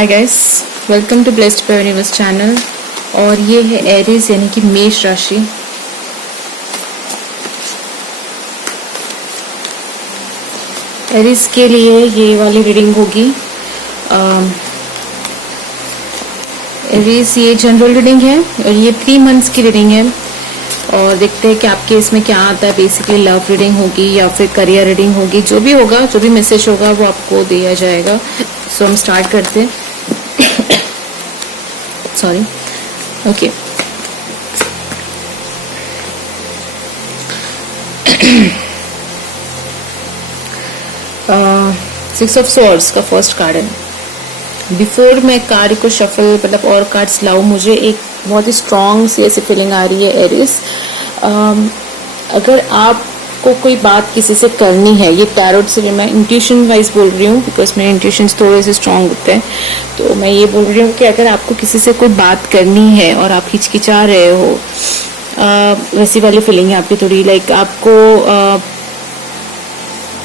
Hi guys, welcome to blessed by universe channel. और ये है एरीज यानी कि मेष राशि। एरीज के लिए ये वाली रीडिंग होगी। एरीज ये जनरल रीडिंग है और ये 3 मंथ्स की रीडिंग है। और देखते हैं कि आपके इसमें क्या आता है। बेसिकली लव रीडिंग होगी या फिर करियर रीडिंग होगी, जो भी होगा, जो भी मैसेज होगा वो आपको दिया जाएगा। सो हम स्टार्ट करते हैं। Sorry, okay. Six of swords का फर्स्ट कार्ड है। बिफोर मैं कार्ड को शफल मतलब और कार्ड्स लाऊं, मुझे एक बहुत ही स्ट्रॉन्ग सी ऐसी फीलिंग आ रही है एरिस। अगर आपको कोई बात किसी से करनी है, ये टैरोट से मैं इंट्यूशन वाइज बोल रही हूँ, बिकॉज मेरे इंट्यूशंस थोड़े से स्ट्रॉन्ग होते हैं। तो मैं ये बोल रही हूँ कि अगर आपको किसी से कोई बात करनी है और आप हिचकिचा रहे हो, वैसी वाली फीलिंग है आपकी थोड़ी। लाइक आपको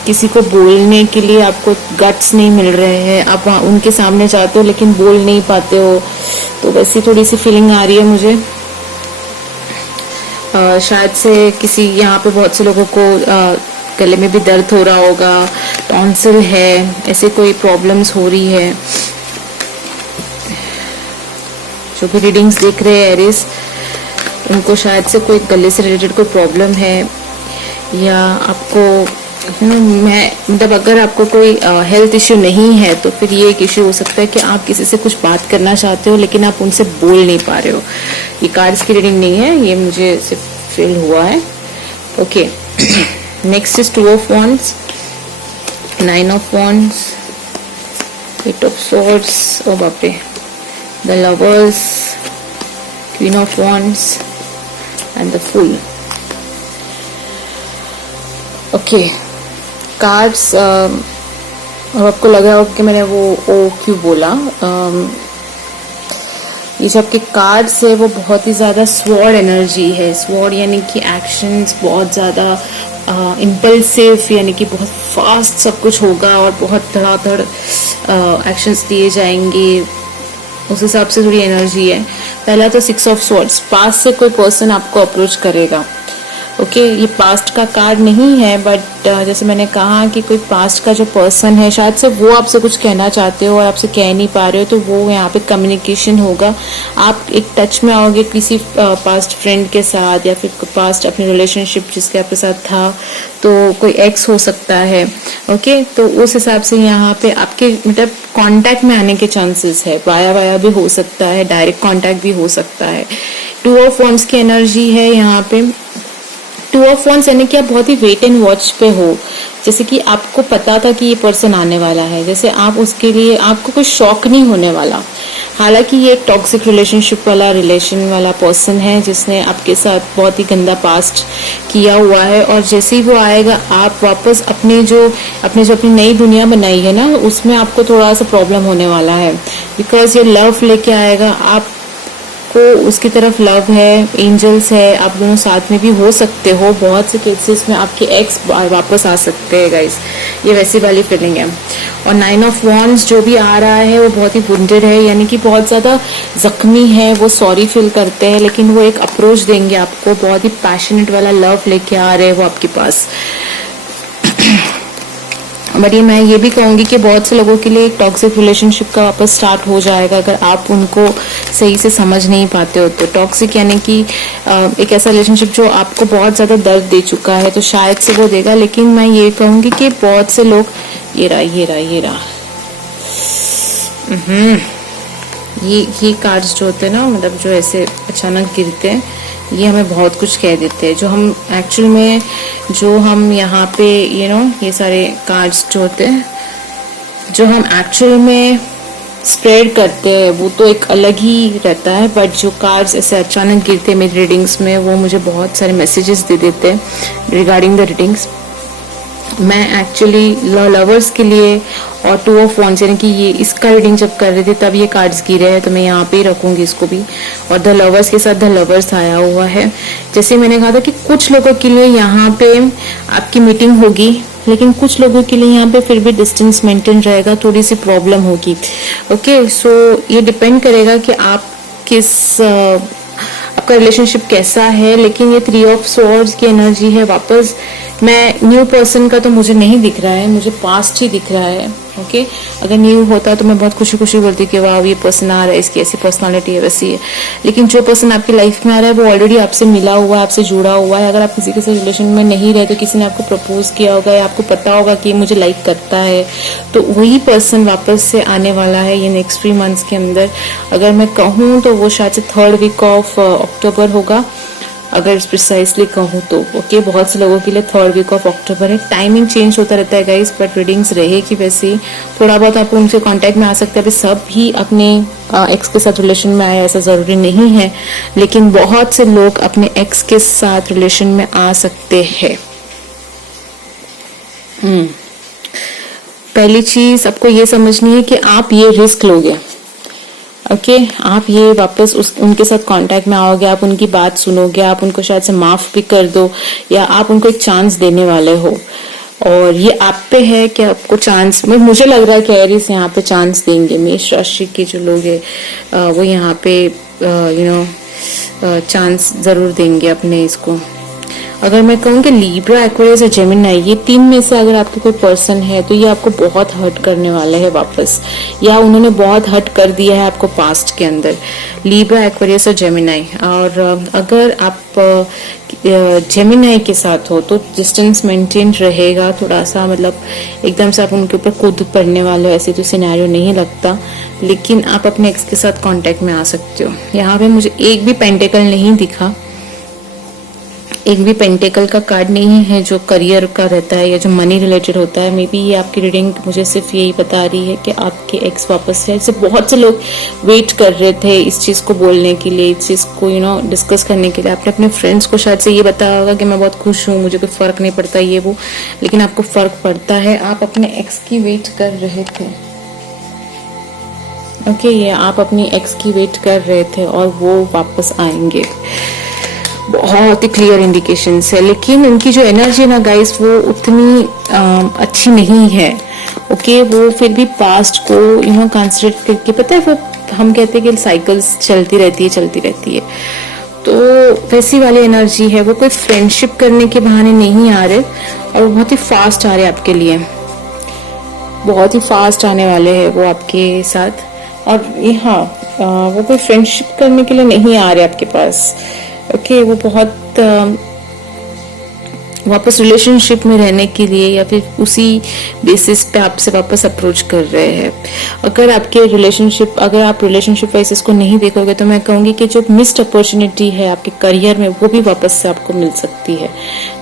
किसी को बोलने के लिए आपको गट्स नहीं मिल रहे हैं, आप उनके सामने जाते हो लेकिन बोल नहीं पाते हो, तो वैसी थोड़ी सी फीलिंग आ रही है मुझे। शायद से किसी यहाँ पे बहुत से लोगों को गले में भी दर्द हो रहा होगा, टॉन्सिल है, ऐसे कोई प्रॉब्लम्स हो रही है। जो भी रीडिंग्स देख रहे हैं एरिस, उनको शायद से कोई गले से रिलेटेड कोई प्रॉब्लम है, या आपको मैं मतलब अगर आपको कोई हेल्थ इश्यू नहीं है तो फिर ये एक इश्यू हो सकता है कि आप किसी से कुछ बात करना चाहते हो लेकिन आप उनसे बोल नहीं पा रहे हो। ये कार्ड्स की रीडिंग नहीं है, ये मुझे सिर्फ फील हुआ है। Okay, next is 2 of wands, 9 of wands, 8 of swords, ओ बाप रे, the lovers, queen of wands and the fool. Okay, cards, अब आपको लग रहा होगा कि मैंने वो ओ क्यों बोला। ये जो आपके कार्ड्स है वो बहुत ही ज़्यादा स्वॉर्ड एनर्जी है। स्वॉर्ड यानी कि एक्शंस बहुत ज़्यादा इम्पल्सिव, यानी कि बहुत फास्ट सब कुछ होगा और बहुत धड़ाधड़ एक्शंस दिए जाएंगे, उस हिसाब से थोड़ी एनर्जी है। पहला तो 6 ऑफ swords, पास्ट से कोई पर्सन आपको अप्रोच करेगा। ओके, ये पास्ट का कार्ड नहीं है, बट जैसे मैंने कहा कि कोई पास्ट का जो पर्सन है, शायद से वो आपसे कुछ कहना चाहते हो और आपसे कह नहीं पा रहे हो, तो वो यहाँ पे कम्युनिकेशन होगा। आप एक टच में आओगे किसी पास्ट फ्रेंड के साथ, या फिर पास्ट अपनी रिलेशनशिप जिसके आपके साथ था, तो कोई एक्स हो सकता है। ओके, तो उस हिसाब से यहाँ पे आपके मतलब कांटेक्ट में आने के चांसेस है। वाया भी हो सकता है, डायरेक्ट कांटेक्ट भी हो सकता है। 2 ऑफ wands की एनर्जी है यहाँ पे। 2 ऑफ wands यानी कि आप बहुत ही वेट एंड वॉच पे हो, जैसे कि आपको पता था कि ये पर्सन आने वाला है, जैसे आप उसके लिए आपको कोई शॉक नहीं होने वाला। हालांकि ये एक टॉक्सिक रिलेशनशिप वाला पर्सन है जिसने आपके साथ बहुत ही गंदा पास्ट किया हुआ है, और जैसे ही वो आएगा आप वापस अपनी जो अपनी नई दुनिया बनाई है ना, उसमें आपको थोड़ा सा प्रॉब्लम होने वाला है। बिकॉज ये लव लेके आएगा, आप को उसकी तरफ लव है, एंजल्स है, आप दोनों साथ में भी हो सकते हो। बहुत से केसेस में आपके एक्स वापस आ सकते हैं गाइस, ये वैसी वाली फीलिंग है। और 9 ऑफ wands जो भी आ रहा है वो बहुत ही वुंडेड है, यानी कि बहुत ज़्यादा जख्मी है, वो सॉरी फील करते हैं, लेकिन वो एक अप्रोच देंगे आपको, बहुत ही पैशनेट वाला लव लेके आ रहे हैं वो आपके पास। बट ये मैं ये भी कहूँगी कि बहुत से लोगों के लिए एक टॉक्सिक रिलेशनशिप का वापस स्टार्ट हो जाएगा अगर आप उनको सही से समझ नहीं पाते हो। तो टॉक्सिक यानी कि एक ऐसा रिलेशनशिप जो आपको बहुत ज़्यादा दर्द दे चुका है, तो शायद से वो देगा। लेकिन मैं ये कहूँगी कि बहुत से लोग ये रहा ये कार्ड्स जो होते हैं ना, मतलब जो ऐसे अचानक गिरते हैं, ये हमें बहुत कुछ कह देते हैं। जो हम यहाँ पे ये सारे कार्ड्स जो होते हैं, जो हम एक्चुअल में स्प्रेड करते हैं, वो तो एक अलग ही रहता है। बट जो कार्ड्स ऐसे अचानक गिरते हैं मेरी रीडिंग्स में, वो मुझे बहुत सारे मैसेजेस दे देते हैं रिगार्डिंग द रीडिंग्स। मैं एक्चुअली लवर्स के लिए और 2 ऑफ wands यानी कि ये इसका रीडिंग जब कर रही थी तब ये कार्ड्स गिरे हैं, तो मैं यहाँ पे ही रखूंगी इसको भी। और द लवर्स के साथ द लवर्स आया हुआ है। जैसे मैंने कहा था कि कुछ लोगों के लिए यहाँ पे आपकी मीटिंग होगी लेकिन कुछ लोगों के लिए यहाँ पे फिर भी डिस्टेंस मेंटेन रहेगा, थोड़ी सी प्रॉब्लम होगी। ओके, सो ये डिपेंड करेगा कि आप किस आपका रिलेशनशिप कैसा है। लेकिन ये 3 ऑफ स्वॉर्ड्स की एनर्जी है। वापस मैं न्यू पर्सन का तो मुझे नहीं दिख रहा है, मुझे पास्ट ही दिख रहा है। ओके, अगर न्यू होता तो मैं बहुत खुशी खुशी बोलती कि वाह ये पर्सन आ रहा है, इसकी ऐसी पर्सनालिटी है, वैसी है। लेकिन जो पर्सन आपकी लाइफ में आ रहा है वो ऑलरेडी आपसे मिला हुआ है, आपसे जुड़ा हुआ है। अगर आप किसी के साथ रिलेशन में नहीं रहे तो किसी ने आपको प्रपोज किया होगा या आपको पता होगा कि मुझे लाइक करता है, तो वही पर्सन वापस से आने वाला है ये नेक्स्ट 3 मंथ्स के अंदर। अगर मैं कहूँ तो वो शायद से 3rd वीक ऑफ अक्टूबर होगा, अगर प्रिसाइसली कहूँ तो। ओके, बहुत से लोगों के लिए 3rd वीक ऑफ अक्टूबर है। टाइमिंग चेंज होता रहता है गाइस, बट रीडिंग्स रहेगी वैसे ही। थोड़ा बहुत आप उनसे कांटेक्ट में आ सकते हैं। सब भी अपने एक्स के साथ रिलेशन में आए ऐसा जरूरी नहीं है, लेकिन बहुत से लोग अपने एक्स के साथ रिलेशन में आ सकते हैं। पहली चीज आपको ये समझनी है कि आप ये रिस्क लोगे। ओके, आप ये वापस उनके साथ कांटेक्ट में आओगे, आप उनकी बात सुनोगे, आप उनको शायद से माफ भी कर दो या आप उनको एक चांस देने वाले हो। और ये आप पे है कि आपको चांस, मुझे लग रहा है कि एरीज यहाँ पे चांस देंगे। मेष राशि के जो लोग हैं वो यहाँ पे चांस जरूर देंगे अपने इसको। अगर मैं कहूँ कि लीब्रा, एक्वेरियस और जेमिनी, ये 3 में से अगर आपके कोई पर्सन है तो ये आपको बहुत हर्ट करने वाले है वापस, या उन्होंने बहुत हर्ट कर दिया है आपको पास्ट के अंदर। लीब्रा, एक्वेरियस और जेमिनी। और अगर आप जेमिनी के साथ हो तो डिस्टेंस मेंटेन रहेगा थोड़ा सा, मतलब एकदम से आप उनके ऊपर कूद पड़ने वाले हो ऐसे तो सिनेरियो नहीं लगता। लेकिन आप अपने एक्स के साथ कांटेक्ट में आ सकते हो। यहाँ पे मुझे एक भी पेंटिकल नहीं दिखा, एक भी पेंटिकल का कार्ड नहीं है जो करियर का रहता है या जो मनी रिलेटेड होता है। मे बी ये आपकी रीडिंग मुझे सिर्फ यही बता रही है कि आपके एक्स वापस से, ऐसे बहुत से लोग वेट कर रहे थे इस चीज़ को बोलने के लिए, इस चीज़ को डिस्कस करने के लिए। आपने अपने फ्रेंड्स को शायद से ये बताया होगा कि मैं बहुत खुश हूँ, मुझे कोई फर्क नहीं पड़ता ये वो, लेकिन आपको फर्क पड़ता है। आप अपने एक्स की वेट कर रहे थे। ओके, ये आप अपनी एक्स की वेट कर रहे थे और वो वापस आएंगे। बहुत ही क्लियर इंडिकेशंस है, लेकिन उनकी जो एनर्जी है ना गाइस वो उतनी अच्छी नहीं है। ओके, वो फिर भी पास्ट को कंसिडर करके, पता है वो हम कहते हैं कि साइकिल्स चलती रहती है, तो वैसी वाली एनर्जी है। वो कोई फ्रेंडशिप करने के बहाने नहीं आ रहे और बहुत ही फास्ट आ रहे आपके लिए, बहुत ही फास्ट आने वाले हैं वो आपके साथ। और हाँ, वो कोई फ्रेंडशिप करने के लिए नहीं आ रहे आपके पास। ओके, वो बहुत वापस रिलेशनशिप में रहने के लिए या फिर उसी बेसिस पे आपसे वापस अप्रोच कर रहे हैं। अगर आप रिलेशनशिप वाइज इसको नहीं देखोगे तो मैं कहूँगी कि जो मिस्ड अपॉर्चुनिटी है आपके करियर में वो भी वापस से आपको मिल सकती है।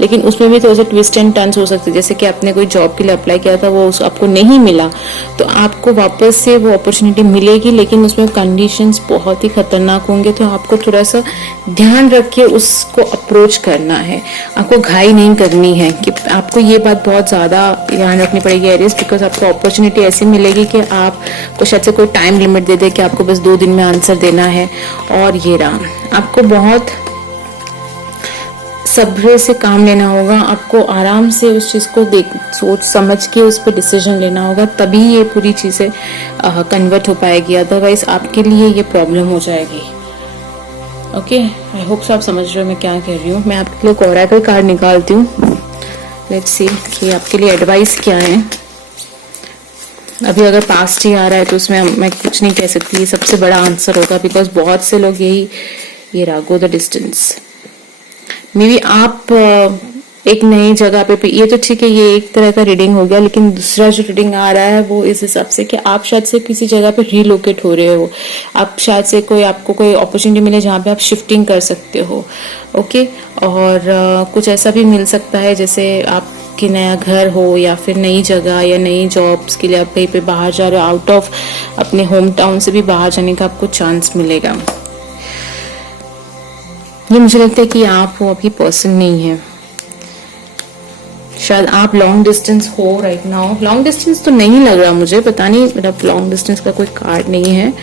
लेकिन उसमें भी थोड़ा सा ट्विस्ट एंड टर्न्स हो सकते हैं। जैसे कि आपने कोई जॉब के लिए अप्लाई किया था, वो आपको नहीं मिला, तो आपको वापस से वो अपॉर्चुनिटी मिलेगी, लेकिन उसमें कंडीशंस बहुत ही खतरनाक होंगे। तो आपको थोड़ा सा ध्यान रख के उसको अप्रोच करना है, आपको घाई नहीं करनी है। कि आपको ये बात बहुत ज्यादा ध्यान रखनी पड़ेगी एरियस, बिकॉज आपको अपॉर्चुनिटी ऐसी मिलेगी कि आपको शायद से कोई टाइम लिमिट दे दे कि आपको बस 2 दिन में आंसर देना है, और ये रहा। आपको बहुत सब्र से काम लेना होगा, आपको आराम से उस चीज को सोच समझ के उस पर डिसीजन लेना होगा, तभी ये पूरी चीजें कन्वर्ट हो पाएगी। अदरवाइज आपके लिए ये प्रॉब्लम हो जाएगी। ओके, आई होप आप समझ रहे हो मैं क्या कह रही हूँ। मैं आपके लिए ओरेकल कार्ड निकालती हूँ। लेट्स सी कि आपके लिए एडवाइस क्या है। अभी अगर पास्ट ही आ रहा है तो उसमें मैं कुछ नहीं कह सकती, ये सबसे बड़ा आंसर होगा, बिकॉज बहुत से लोग ये रहा, go the distance. May be आप एक नई जगह पे, ये तो ठीक है, ये एक तरह का रीडिंग हो गया, लेकिन दूसरा जो रीडिंग आ रहा है वो इस हिसाब से कि आप शायद से किसी जगह पे रीलोकेट हो रहे हो। आप शायद से आपको कोई अपॉर्चुनिटी मिले जहाँ पे आप शिफ्टिंग कर सकते हो। ओके, और कुछ ऐसा भी मिल सकता है जैसे आपके नया घर हो या फिर नई जगह या नई जॉब्स के लिए आप कहीं पे बाहर जा रहे हो, आउट ऑफ अपने होम टाउन से भी बाहर जाने का आपको चांस मिलेगा। ये मुझे लगता है कि आप वो अभी पर्सन नहीं है, शायद आप लॉन्ग डिस्टेंस हो राइट नाउ। लॉन्ग डिस्टेंस तो नहीं लग रहा मुझे, पता नहीं, मतलब लॉन्ग डिस्टेंस का कोई कार्ड नहीं है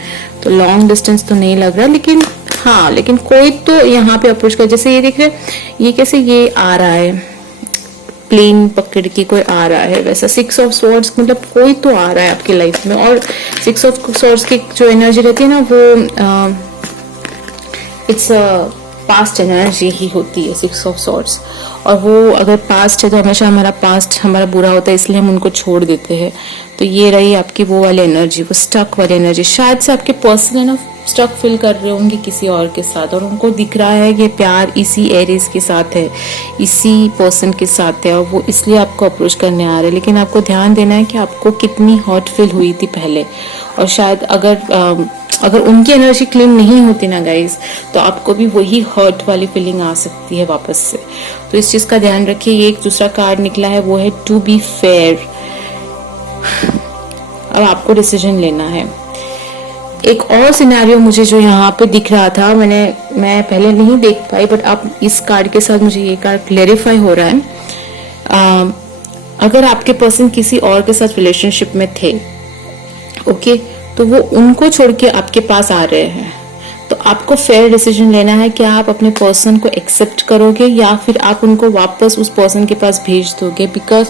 तो लॉन्ग डिस्टेंस तो नहीं लग रहा, लेकिन हाँ, लेकिन कोई तो यहाँ पे अप्रोच कर, जैसे ये देख रहे, ये कैसे ये आ रहा है, प्लेन पकड़ के कोई आ रहा है, वैसा 6 ऑफ स्वॉर्ड्स मतलब कोई तो आ रहा है आपकी लाइफ में। और 6 ऑफ स्वॉर्ड्स की जो एनर्जी रहती है ना, वो इट्स पास्ट एनर्जी ही होती है 6 ऑफ स्वॉर्ड्स। और वो अगर पास्ट है तो हमेशा हमारा पास्ट हमारा बुरा होता है, इसलिए हम उनको छोड़ देते हैं। तो ये रही आपकी वो वाली एनर्जी, वो स्टक वाली एनर्जी। शायद से आपके पर्सन है ना स्टक फील कर रहे होंगे किसी और के साथ, और उनको दिख रहा है कि प्यार इसी एरीज के साथ है, इसी पर्सन के साथ है, और वो इसलिए आपको अप्रोच करने आ रहे हैं। लेकिन आपको ध्यान देना है कि आपको कितनी हर्ट फील हुई थी पहले, और शायद अगर उनकी एनर्जी क्लीन नहीं होती ना गाइज, तो आपको भी वही हर्ट वाली फीलिंग आ सकती है वापस से। तो इस चीज का ध्यान रखिए। ये एक दूसरा कार्ड निकला है, वो है टू बी फेयर। अब आपको डिसीजन लेना है। एक और सिनेरियो मुझे जो यहाँ पे दिख रहा था, मैं पहले नहीं देख पाई, बट अब इस कार्ड के साथ मुझे ये कार्ड क्लेरिफाई हो रहा है। अगर आपके पर्सन किसी और के साथ रिलेशनशिप में थे, ओके, तो वो उनको छोड़ के आपके पास आ रहे हैं, तो आपको फेयर डिसीजन लेना है कि आप अपने पर्सन को एक्सेप्ट करोगे या फिर आप उनको वापस उस पर्सन के पास भेज दोगे। बिकॉज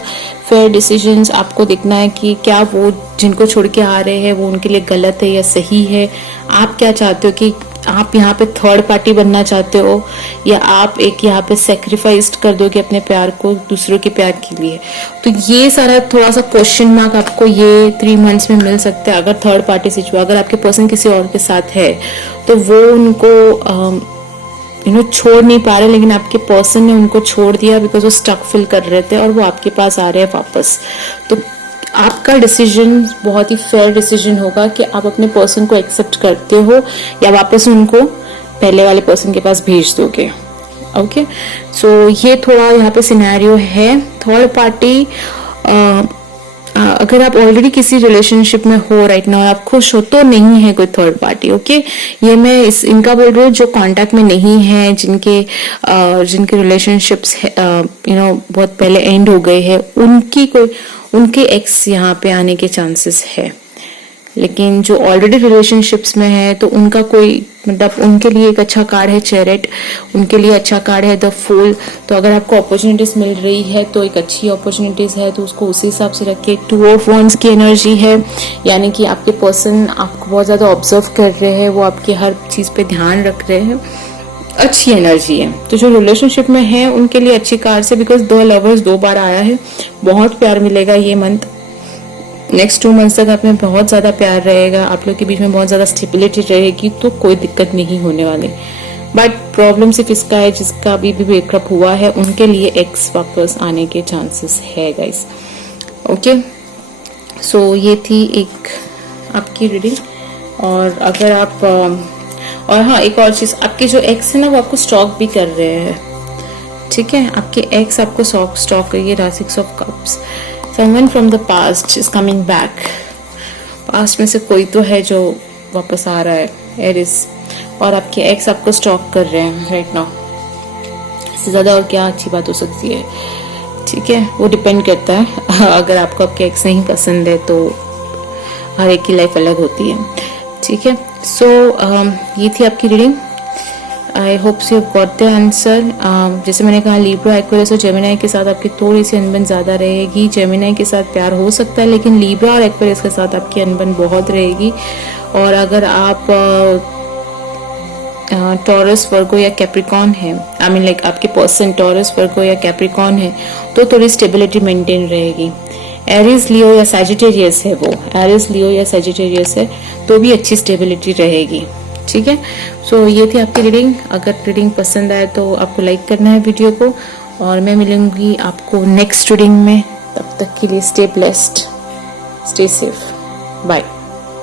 फेयर डिसीजंस आपको देखना है कि क्या वो जिनको छोड़ के आ रहे हैं वो उनके लिए गलत है या सही है। आप क्या चाहते हो कि आप यहाँ पे थर्ड पार्टी बनना चाहते हो, या आप एक यहाँ पे सेक्रीफाइस कर दोगे अपने प्यार को दूसरों के प्यार के लिए। तो ये सारा थोड़ा सा क्वेश्चन मार्क आपको ये 3 मंथ्स में मिल सकता है। अगर थर्ड पार्टी सिचुएशन, अगर आपके पर्सन किसी और के साथ है तो वो उनको छोड़ नहीं पा रहे, लेकिन आपके पर्सन ने उनको छोड़ दिया बिकॉज वो स्टक फील कर रहे थे और वो आपके पास आ रहे हैं वापस। तो आपका डिसीजन बहुत ही फेयर डिसीजन होगा कि आप अपने पर्सन को एक्सेप्ट करते हो या वापस उनको पहले वाले पर्सन के पास भेज दोगे। ओके, सो ये थोड़ा यहाँ पे सिनेरियो है। थर्ड पार्टी, अगर आप ऑलरेडी किसी रिलेशनशिप में हो राइट नाउ, आप खुश हो, तो नहीं है कोई थर्ड पार्टी। ओके, ये मैं इनका बोल रही हूँ जो कांटेक्ट में नहीं है, जिनके रिलेशनशिप्स बहुत पहले एंड हो गए हैं, उनके एक्स यहाँ पे आने के चांसेस है। लेकिन जो ऑलरेडी रिलेशनशिप्स में है तो उनका कोई मतलब उनके लिए एक अच्छा कार्ड है चैरिट, उनके लिए अच्छा कार्ड है द फूल। तो अगर आपको अपॉर्चुनिटीज मिल रही है तो एक अच्छी अपॉर्चुनिटीज है, तो उसको उसी हिसाब से रखिए। 2 ऑफ wands की एनर्जी है, यानी कि आपके पर्सन आपको बहुत ज्यादा ऑब्जर्व कर रहे हैं, वो आपकी हर चीज पे ध्यान रख रहे हैं, अच्छी एनर्जी है। तो जो रिलेशनशिप में है उनके लिए अच्छी कार्ड है, बिकॉज 2 लवर्स 2 बार आया है। बहुत प्यार मिलेगा ये मंथ, नेक्स्ट 2 मंथ्स तक आप में बहुत ज़्यादा प्यार रहेगा, आप लोग के बीच में बहुत ज़्यादा स्टेबिलिटी रहेगी, तो कोई दिक्कत नहीं होने वाली। बट प्रॉब्लम सिर्फ इसका है जिसका अभी भी ब्रेकअप हुआ है, उनके लिए एक्स वापस आने के चांसेस है गाइस। ओके, सो ये थी एक आपकी रीडिंग। और अगर आप और हाँ, एक और चीज़, आपके जो एक्स है ना वो आपको स्टॉक भी कर रहे हैं, ठीक है। आपके एक्स आपको स्टॉक करिए। 6 of cups, someone from the past is coming back। Past में से कोई तो है जो वापस आ रहा है, एरिस, और आपके एक्स आपको स्टॉक कर रहे हैं राइट नाउ। इससे ज़्यादा और क्या अच्छी बात हो सकती है, ठीक है। वो डिपेंड करता है, अगर आपको आपके एक्स नहीं पसंद है तो हर एक की लाइफ अलग होती है, ठीक है। सो ये थी आपकी reading. I hope you have got the answer. जैसे मैंने कहा, लिब्रा, एक्वेरियस और जेमिनी के साथ आपकी थोड़ी सी अनबन ज़्यादा रहेगी। जेमिनी के साथ प्यार हो सकता है, लेकिन लिब्रा और एक्वेरियस के साथ आपकी अनबन बहुत रहेगी। और अगर आप टॉरस, वर्गो या कैप्रिकॉन है, आई मीन लाइक आपके पर्सन टॉरस, वर्गो या कैप्रिकॉन है, तो थोड़ी स्टेबिलिटी मेंटेन रहेगी। एरिस, लियो या सैजिटेरियस है, वो एरिस, लियो या सैजिटेरियस है, तो भी अच्छी स्टेबिलिटी रहेगी, ठीक है। सो ये थी आपकी रीडिंग। अगर रीडिंग पसंद आए तो आपको लाइक करना है वीडियो को, और मैं मिलूंगी आपको नेक्स्ट रीडिंग में। तब तक के लिए stay blessed, stay safe, bye.